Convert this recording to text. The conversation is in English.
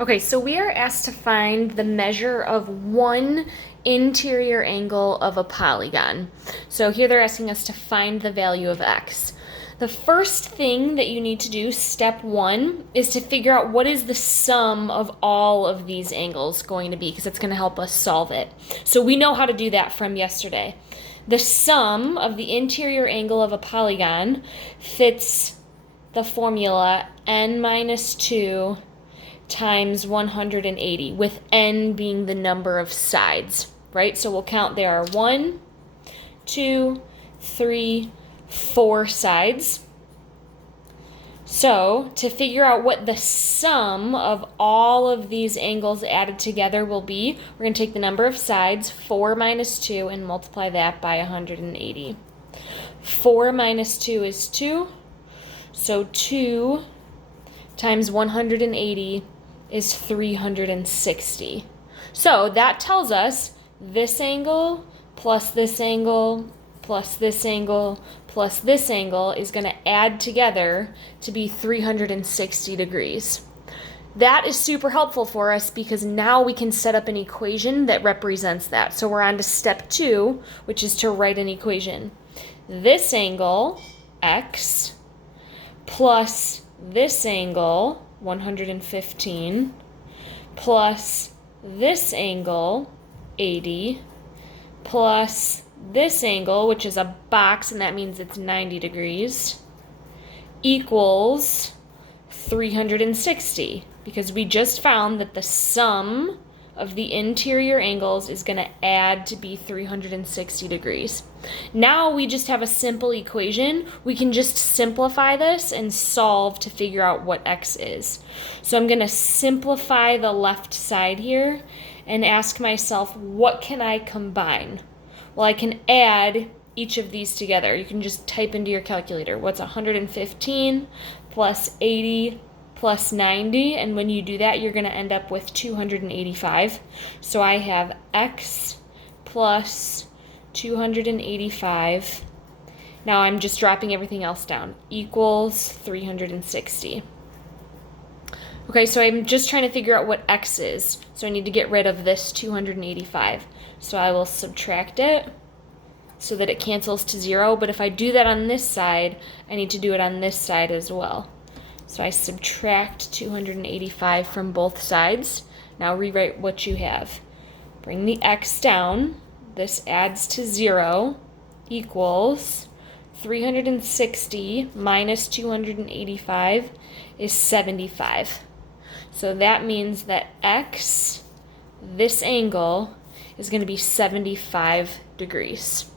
Okay, so we are asked to find the measure of one interior angle of a polygon. So here they're asking us to find the value of x. The first thing that you need to do, step one, is to figure out what is the sum of all of these angles going to be, because it's going to help us solve it. So we know how to do that from yesterday. The sum of the interior angle of a polygon fits the formula n minus 2 times 180, with n being the number of sides, right? So we'll count there are 1, 2, 3, 4 sides. So to figure out what the sum of all of these angles added together will be, we're going to take the number of sides, 4 minus 2, and multiply that by 180. 4 minus 2 is 2, so 2 times 180 is 360. So that tells us this angle plus this angle plus this angle plus this angle is going to add together to be 360 degrees. That is super helpful for us because now we can set up an equation that represents that. So we're on to step 2, which is to write an equation. This angle, x, plus this angle, 115, plus this angle, 80, plus this angle, which is a box, and that means it's 90 degrees, equals 360, because we just found that the sum of the interior angles is going to add to be 360 degrees. Now we just have a simple equation. We can just simplify this and solve to figure out what x is. So I'm going to simplify the left side here and ask myself, what can I combine? Well, I can add each of these together. You can just type into your calculator, what's 115 plus 80 plus 90, and when you do that, you're going to end up with 285. So I have x plus 285. Now I'm just dropping everything else down, equals 360. Okay, so I'm just trying to figure out what x is. So I need to get rid of this 285. So I will subtract it so that it cancels to 0. But if I do that on this side, I need to do it on this side as well. So I subtract 285 from both sides. Now rewrite what you have. Bring the x down. This adds to 0, equals 360 minus 285 is 75. So that means that x, this angle, is going to be 75 degrees.